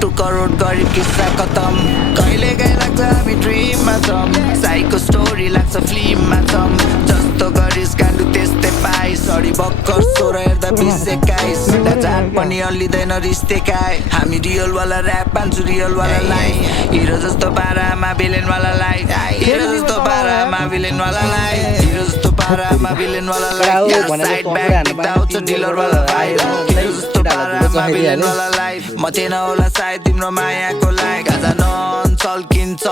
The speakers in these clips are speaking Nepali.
टु करोड गरिब किस्सा खतम कहिले काहीँ लाग्छ हामी ड्रिममा छौँ साईको स्टोरी लाग्छ फिल्ममा छौँ जस्तो गरिस काण्डु त्यस्तै पाइस अडी भर्खर 16 हेर्दा 20 21 झाट पनि अल्लिँदैन रिस्तेकाए हामी रियलवाला ऱ्याप मान्छु रियलवाला लाइफ हिरो जस्तो पारामा भिलेनवालालाई हिरो जस्तो पारामा भिलेनवालालाई हिरो जस्तो पारामा भिलेनवालालाई साइड ब्याक आउँछ डिलरवाला भाइब हिरो जस्तो पारामा भिलेनवालालाई म थिएन होला सायद तिम्रो मायाको लागि गाजा नन चल्किन्छ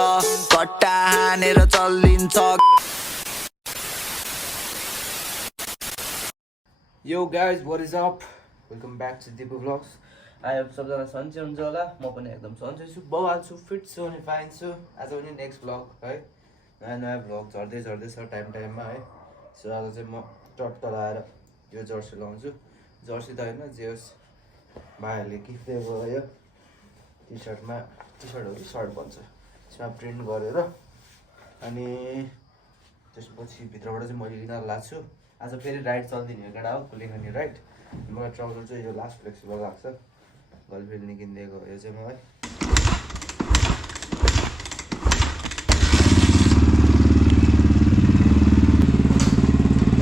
कट्टा हानेर चल्लिन्छ Yo guys, what is up? Welcome back to Dipu Vlogs. I have सबजना सन्चै हुन्छ होला म पनि एकदम सन्चै छु बवाल छु फिट छु अनि फाइन छु आज पनि नेक्स्ट भ्लग है नयाँ नयाँ भ्लग झर्दैछ टाइममा है सो आज चाहिँ म टप तलाएर यो जर्सी लाउँछु जर्सी त होइन जे होस् भाइहरूले गिफ्ट दिएको यो टी सर्ट हो कि सर्ट भन्छ त्यसमा प्रिन्ट गरेर अनि त्यसपछि भित्रबाट चाहिँ मैले लिन लाग्छु आज फेरि राइड चल्दिने हो केटा हो कुलेखानी राइड मलाई ट्राउजर चाहिँ यो लास्ट फ्लेक्सिबल लाग्छ गर्लफ्रेन्डले किनिदिएको यो चाहिँ मलाई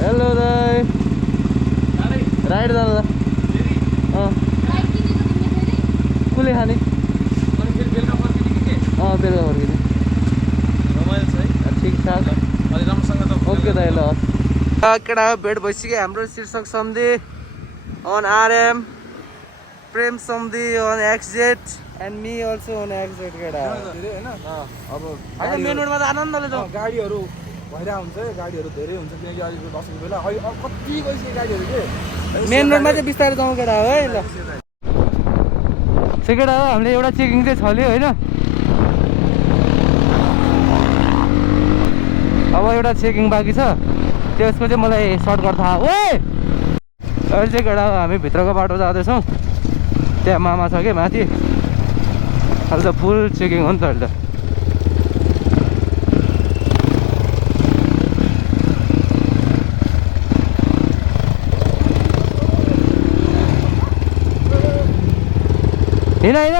हेलो दाइ राइड जानु कुलेखानी बेलुका फर्किने ठिकठाक ओके दाइ ल केटा भेट भइसक्यो हाम्रो शीर्षक सम्धि अन आरएम प्रेम सम्धि अन एक्सजेट एन्ड मी अल्सो अन एक्सजेट केटा अब मेन रोडमा त आनन्दले त गाडीहरू भइरहेको हुन्छ गाडीहरू धेरै हुन्छ किनकि अहिले दसैँको बेला अहिले अब कति गइसक्यो गाडीहरू के मेन रोडमा चाहिँ बिस्तारै जाउँ केटा हो है ल केटा हो हामीले एउटा चेकिङ चाहिँ छल्यो होइन अब एउटा चेकिङ बाँकी छ त्यसको चाहिँ मलाई सर्टकट थाहा ओ अहिले चाहिँ केटा हामी भित्रको बाटो जाँदैछौँ त्यहाँ मामा छ कि माथि अहिले त फुल चेकिङ हो नि त अहिले त होइन होइन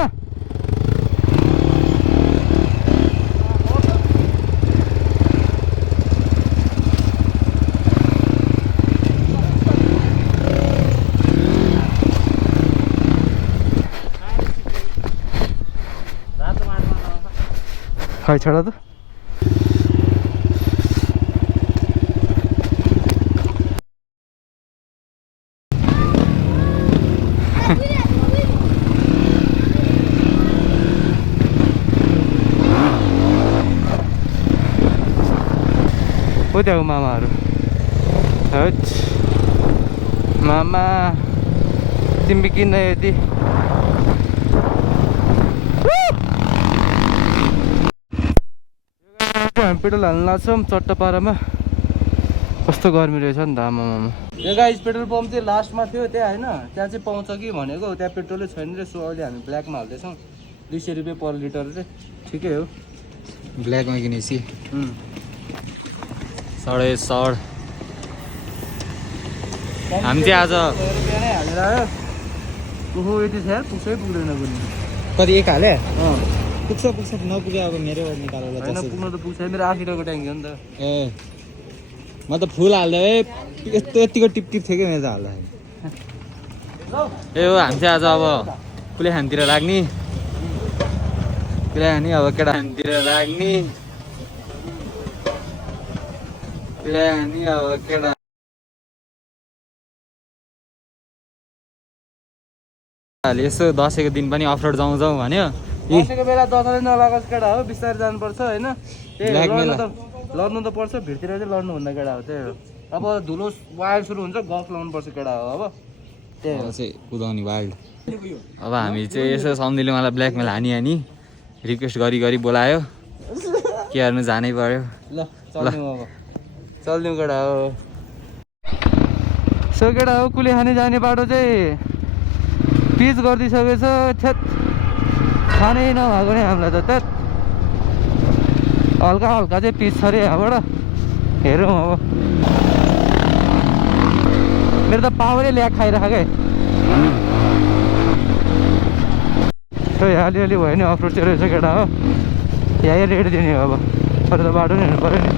खै छोडा त हो त्यहाँ मामाहरू हट मामा तिमी किन यति हामी पेट्रोल हाल्नु लाग्छौँ चट्टपारामा कस्तो गर्मी रहेछ नि त आमामा यो गाइस पेट्रोल पम्प चाहिँ लास्टमा थियो त्यहाँ होइन त्यहाँ चाहिँ पाउँछ कि भनेको त्यहाँ पेट्रोलै छैन रहेछ सो अहिले हामी ब्ल्याकमा हाल्दैछौँ 200 रुपियाँ पर लिटर चाहिँ ठिकै हो ब्ल्याकमा किनेपछि 150 हामी चाहिँ आज हालेर आयो ओहो यति छ यार पुग्छै पुग्दैन पनि कति एक हाले पुग्छ नपुग्यो अब मेरो निकालेर होइन पुग्नु त पुग्छ मेरो 8 लिटरको ट्याङ्की हो नि त ए म त फुल हाल्दा यतिको टिपटिप थियो कि मेरो त हाल्दा ए हो हामी चाहिँ आज अब कुलेखानीतिर लाग्ने कुलेखानी अब केटाखानीतिर लाग्ने कुलेखानी अब केटा यसो दसैँको दिन पनि अफ रोड जाउँ भन्यो दसैँको बेला दसैँ नलागोस् केटा हो बिस्तारै जानुपर्छ होइन लड्नु त पर्छ भिडतिर चाहिँ लड्नु हुँदा केटा हो त्यही हो अब धुलो वायर सुरु हुन्छ गफ लाउनु पर्छ केटा हो अब त्यही हो चाहिँ कुदाउने वाइल्ड अब हामी चाहिँ यसो सम्धिले मलाई ब्ल्याकमेल हानी रिक्वेस्ट गरी बोलायो के गर्नु जानै पर्यो ल चल्दिउँ केटा हो सो केटा हो कुलेखानी जाने बाटो चाहिँ पिच गरिदिइसकेछ थेत खानै नभएको नै हामीलाई त त्यत हल्का चाहिँ पिच छ अरे यहाँबाट हेरौँ अब मेरो त पावरै ल्याग खाइरहेको खै अलिअलि भयो नि अफरोड चाहिँ रहेछ केटा हो यहीँ रेड दिने हो अब अरू त बाटो नि हिँड्नु पऱ्यो नि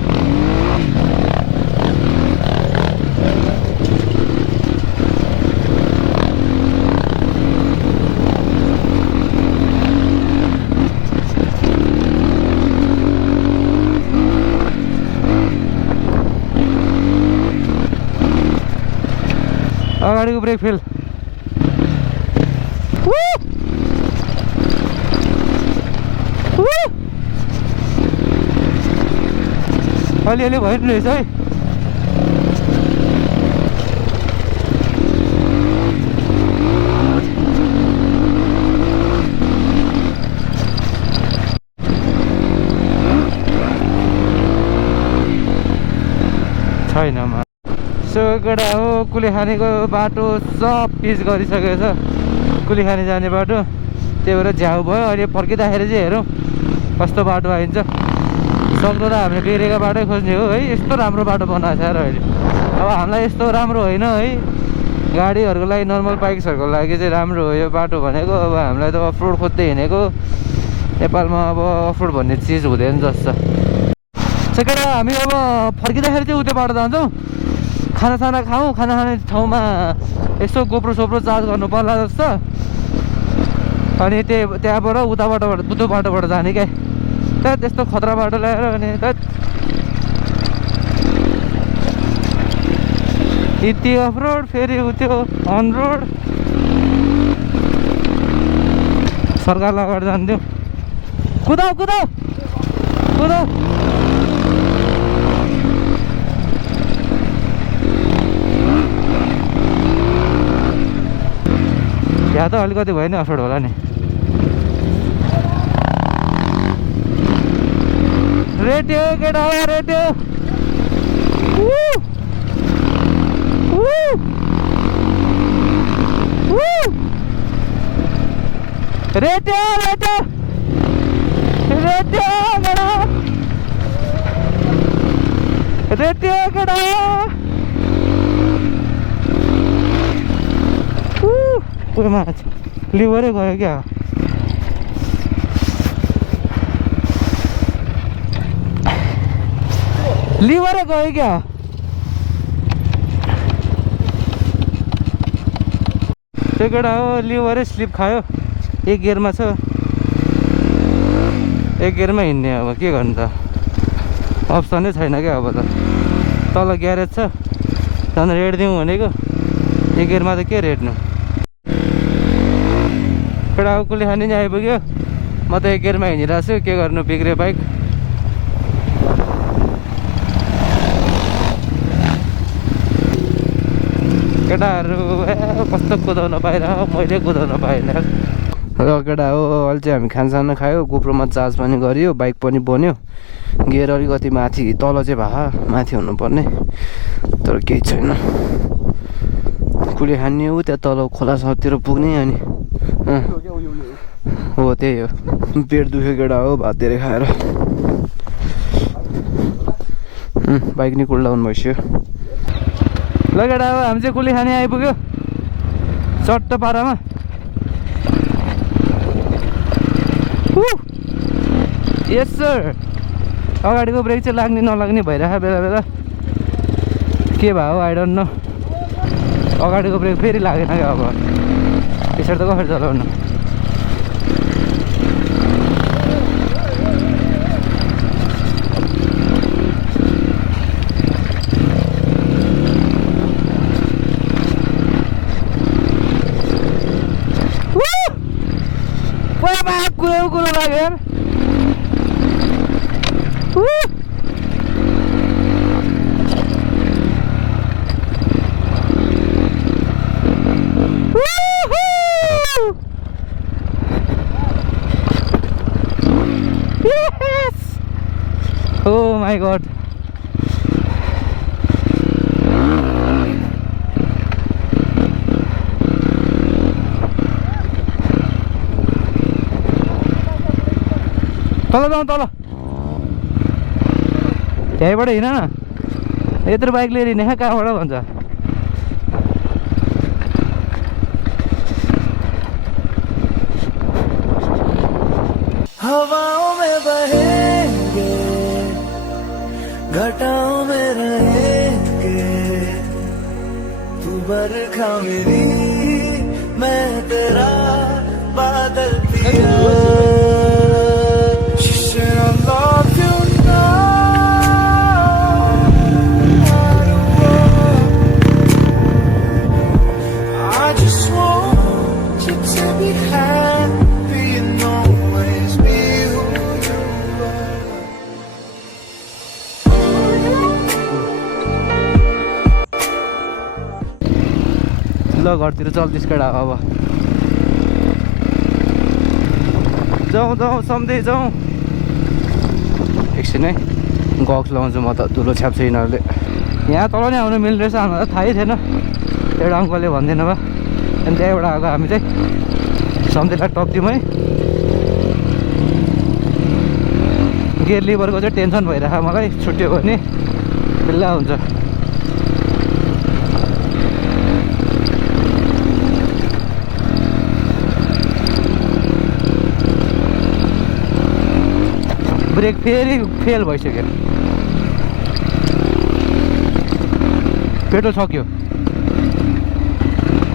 अगाडिको ब्रेक फेल अलिअलि भयो नि रहेछ है छैन सो केटा हो कुलेखानीको बाटो सब पिच गरिसकेको छ कुलेखानी जाने बाटो त्यही भएर झ्याउ भयो अहिले फर्किँदाखेरि चाहिँ हेरौँ कस्तो बाटो आइन्छ सक्दो त हामीले बेरेका बाटै खोज्ने हो है यस्तो राम्रो बाटो बनाएको छ र अहिले अब हामीलाई यस्तो राम्रो होइन है गाडीहरूको लागि नर्मल बाइक्सहरूको लागि चाहिँ राम्रो हो यो बाटो भनेको अब हामीलाई त अफरोड खोज्दै हिँडेको नेपालमा अब अफरोड भन्ने चिज हुँदैन जस्तो छ केटा हामी अब फर्किँदाखेरि चाहिँ उतै बाटो जान्छौँ खानासाना खाऊँ खाना खाने ठाउँमा यसो गोप्रो सोप्रो चार्ज गर्नु पर्ला जस्तो अनि त्यहाँबाट उता बाटोबाट जाने क्या त्यस्तो खतरा बाटो ल्याएर अनि यति अफ रोड फेरि उत्यो अन रोड सरकारलाई अगाडि जान्थ्यो कुदाऊ कुदाऊ कुदाऊ यहाँ त अलिकति भयो नि अफरोड होला नि रेट्यो केटा रेट्यो रेट्यो रेट्यो रेट्यो केटा रेट्यो केटा लिभरै गयो क्या लिभरै गयो क्या त्यो केटा हो लिभरै स्लिप खायो एक गियरमा छ एक गियरमा हिँड्ने अब के गर्नु त अप्सनै छैन क्या अब त तल ग्यारेज छ झन् रेड दिउँ भनेको एक गियरमा त के रेड्नु केटा हो कुलेखानी नि आइपुग्यो म त एक गियरमा हिँडिरहेको छु के गर्नु बिग्रियो बाइक केटाहरू कस्तो कुदाउन पाइरह मैले कुदाउन पाइनँ र केटा हो अहिले चाहिँ हामी खानसाना खायो गोप्रोमा चार्ज पनि गरियो बाइक पनि बन्यो गियर अलिकति माथि तल चाहिँ भए माथि हुनुपर्ने तर केही छैन कुलेखानी हो त्यहाँ तल खोला साउतिर पुग्ने अनि हो त्यही हो पेट दुख्यो केटा हो भात धेरै खाएर बाइक नि कुल डाउन भइसक्यो ल केटा हो हामी चाहिँ कुलेखानी आइपुग्यो चट्ट पारामा यस सर अगाडिको ब्रेक चाहिँ लाग्ने नलाग्ने भइरहेको बेला बेला के भयो आई डोन्ट नो अगाडिको ब्रेक फेरि लागेन क्या अब त्यसरी त कसरी चलाउनु कुरो लाग्यो यार Oh my god. तल जाउँ तल त्यहीँबाट हिँड न यत्रो बाइक लिएर हिँड्ने कहाँबाट भन्छ हवाओं में बहेंगे, घटाओं में रहेंगे, तू बरखा मेरी, मैं तेरा बादल पिया. I love you now. I just want you to be happy and always be who you are. ल घरतिर चल्दैछ केटा अब जाउँ जाउँ सम्झै जाउँ एकछिन है गक्स लगाउँछु म त धुलो छ्याप्छ यिनीहरूले यहाँ तल नै आउनु मिल्ने रहेछ हामीलाई थाहै थिएन एउटा अङ्कलले भन्दैन भए अनि त्यहाँबाट आएको हामी चाहिँ सम्झैलाई टप्थ्यौँ है गियर लिभरको चाहिँ टेन्सन भइरहेको मलाई छुट्यो भने बिल्ला हुन्छ ब्रेक फेरि फेल भइसक्यो पेट्रोल सक्यो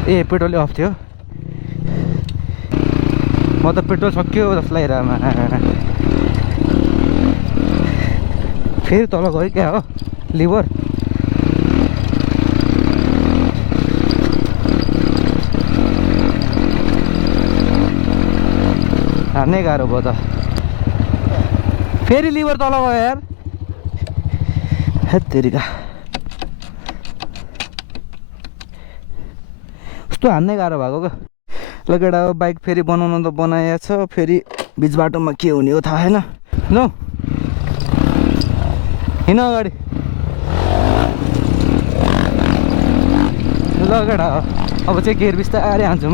ए पेट्रोलै अफ थियो म त पेट्रोल सक्यो जस्तो लागिरहेमा फेरि तल गयो क्या हो लिभर हान्नै गाह्रो भयो त फेरि लिभर तल गयो यार हेत्तेरिका कस्तो हान्नै गाह्रो भएको क्या ल केटा अब बाइक फेरि बनाउनु त बनाएको छ फेरि बिच बाटोमा के हुने हो थाहा छैन ल हिँड अगाडि ल केटा अब चाहिँ गेयर बिस्तारै हान्छु म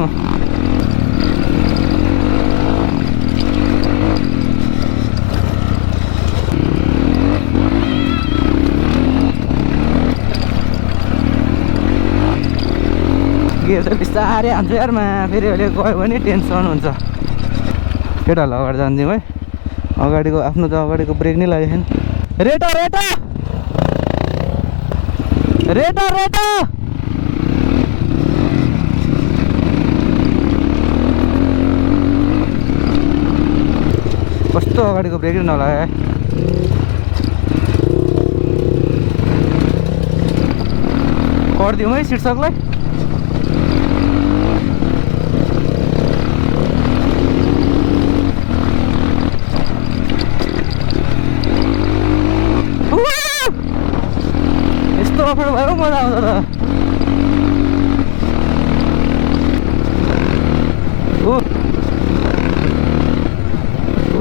गियर त बिस्तारै हान्छ यारमा फेरि अहिले गयो भने टेन्सन हुन्छ केटाहरूलाई अगाडि जान्थ्यौँ है अगाडिको आफ्नो त अगाडिको ब्रेक नै लागेको छैन रेटा रेटा रेटा रेटा कस्तो अगाडिको ब्रेक नै नलागे गरिदिउँ है शीर्षकलाई अफर भयो मजा आउँछ त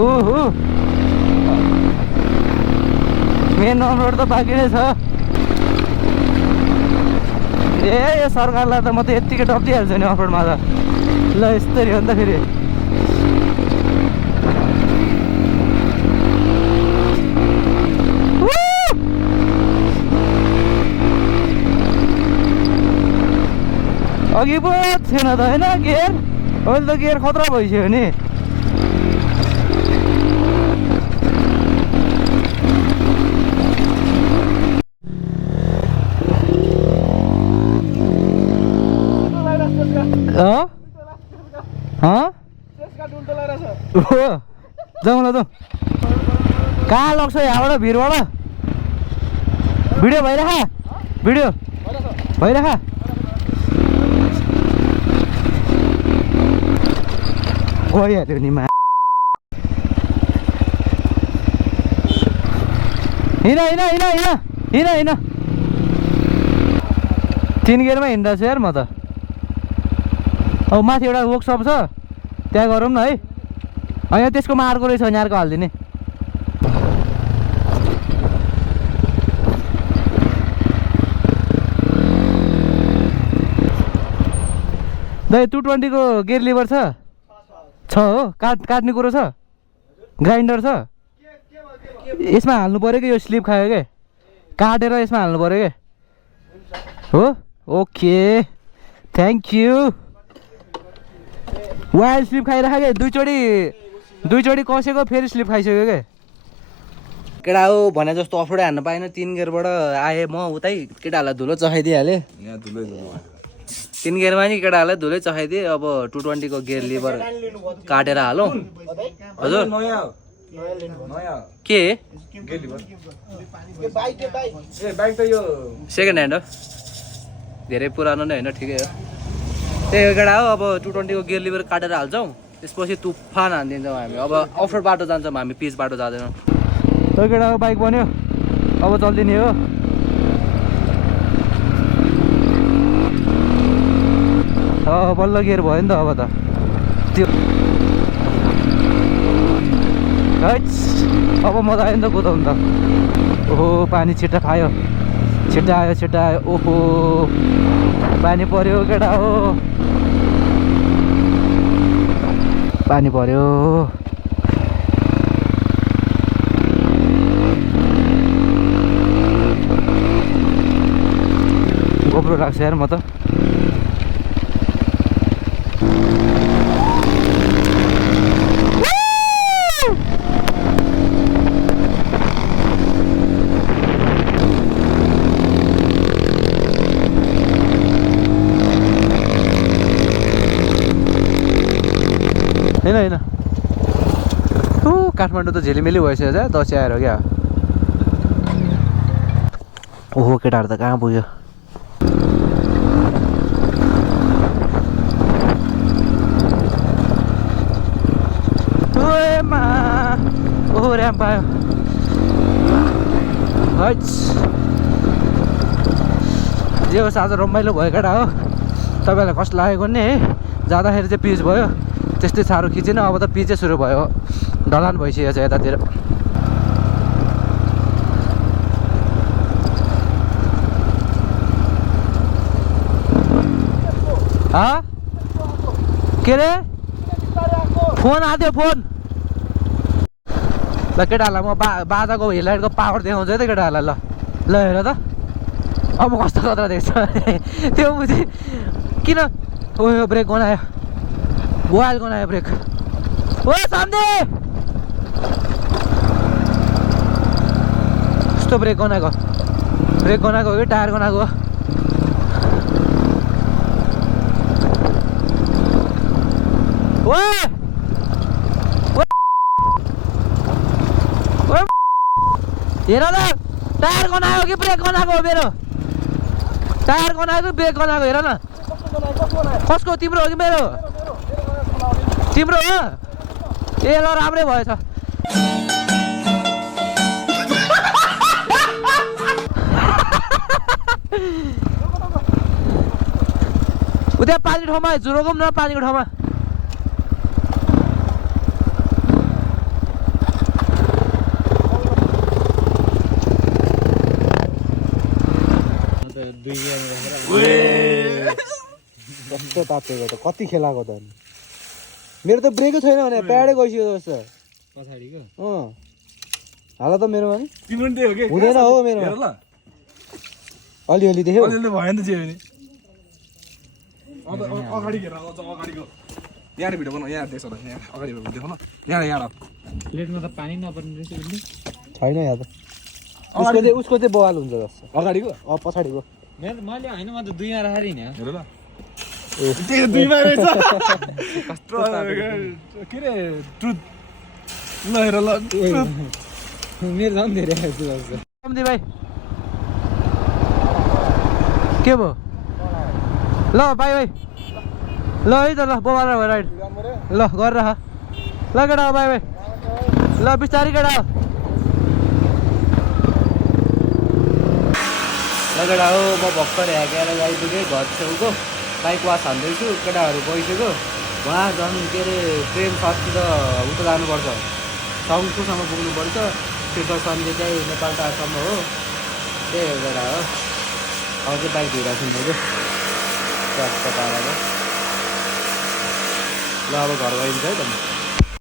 ओहो मेन अफरोड त बाँकी नै छ ए यो सरकारलाई त म त यत्तिकै टप्दिहाल्छु नि अफरोडमा त ल यस्तरी हो नि त फेरि अघि पो थिएन त होइन गियर अहिले त गियर खतरा भइसक्यो नि जाउँ ल जाउँ कहाँ लग्छ यहाँबाट भिरबाट भिडियो भिडियो भइरह गइहाल्यो नि मा हिँड हिँड हिँड हिँड हिँड हिँड 3 गियरमा हिँड्दा छु यार म त अब माथि एउटा वर्कसप छ त्यहाँ गरौँ न है यहाँ त्यसकोमा अर्को रहेछ भने अर्को हालिदिने दाइ 220 को गियर लिभर छ हो काट्ने कुरो छ ग्राइन्डर छ यसमा हाल्नु पर्यो कि यो स्लिप खायो के काटेर यसमा हाल्नु पर्यो के हो ओके थ्याङ्क यू वाइल्ड स्लिप खाइराख के दुईचोटि दुईचोटि कसेको फेरि स्लिप खाइसक्यो के केटा हो भने जस्तो अफरोडै हान्न पाएन 3 गियरबाट आएँ म उतै केटाहरूलाई धुलो चखाइदिइहालेँ 3 गियरमा नि केटाहरूलाई धुलै चखाइदिएँ अब 220 को गियर लिभर काटेर हालौँ हजुर के सेकेन्ड ह्यान्ड हो धेरै पुरानो नै होइन ठिकै हो त्यही केटा हो अब 220 को गियर लिभर काटेर हाल्छौँ त्यसपछि तुफान हानिदिन्छौँ हामी अब अफरोड बाटो जान्छौँ हामी पिच बाटो जाँदैनौँ त्यो केटाको बाइक बन्यो अब चल्दिने हो बल्ल गियर भयो नि त अब त त्यो अब मजा आयो नि त कुदाउनु त ओहो पानी छिट्टा खायो छिट्टा आयो ओहो पानी पर्यो केटा हो पानी पर्यो गोप्रो राख्छ यार म त होइन काठमाडौँ त झिलिमिली भइसक्यो दसैँ आएर क्या ओहो केटाहरू त कहाँ पुग्यो ओहो ऱ्याम्प आयो जे होस् आज रमाइलो भयो केटा हो तपाईँलाई कस्तो लागेको नि है जाँदाखेरि चाहिँ पिच भयो त्यस्तै साह्रो खिचेन अब त पिचै सुरु भयो ढलान भइसकेको छ यतातिर के अरे फोन आएको फोन ल केटाहरूलाई म बाजाको हेडलाइटको पावर देखाउँछु है त केटाहरूलाई ल हेर त अब कस्तो खतरा देख्छ त्यो बुझि किन ओ ब्रेक गनायो वाल गनायो ब्रेक ओ सामने कस्तो ब्रेक गनाएको हो कि टायर गनाएको हो हेर न टायर गनायो कि ब्रेक गनाएको हो मेरो टायर गनाएको ब्रेक गनाएको हेर न कसको तिम्रो हो कि मेरो तिम्रो हो ए ल राम्रै भएछ उता पानीको ठाउँमा झुरोको पनि न पानीको ठाउँमा कस्तो तातेको त कति खेलाएको त मेरो त ब्रेकै छैन भने प्याडै गइसक्यो जस्तो पछाडिको हाल त मेरोमा नि हुँदैन हो मेरोमा अलिअलि देख्यो भयो नि त जे भने अगाडि घेर अगाडिको यहाँ भिडियो बनाऊ यहाँ देख्छ यहाँ अगाडि देखाउन यहाँ प्लेटमा त पानी नपर्ने रहेछ छैन यहाँ त उसको चाहिँ बवाल हुन्छ जस्तो अगाडिको पछाडिको मैले होइन म त दुईमा राखेर नि हेर ल त्यो दुईमा रहेछ कस्तो के रे ट्रुथ ल हेर ल मेरो झन् धेरै आइसक्यो भाइ के भयो ल भाइ ल है त ल बबाल भयो राइड ल गरेर ल केटा हो भाइ ल बिस्तारै केटा हो ल केटा हो म भर्खर ह्याकेर आइपुगेँ घर छेउको बाइक वास हान्दैछु केटाहरू गइसक्यो वहाँ झन् के अरे ट्रेन सस्ती त उता जानुपर्छ सङ्कुसम्म पुग्नुपर्छ त्यो सन्डे चाहिँ नेपाल टारसम्म हो त्यही हो केटा हो अब चाहिँ बाइक धुइरहेको छु मैले स्वास्थ्य पाराको ल अब घर गइन्छ है त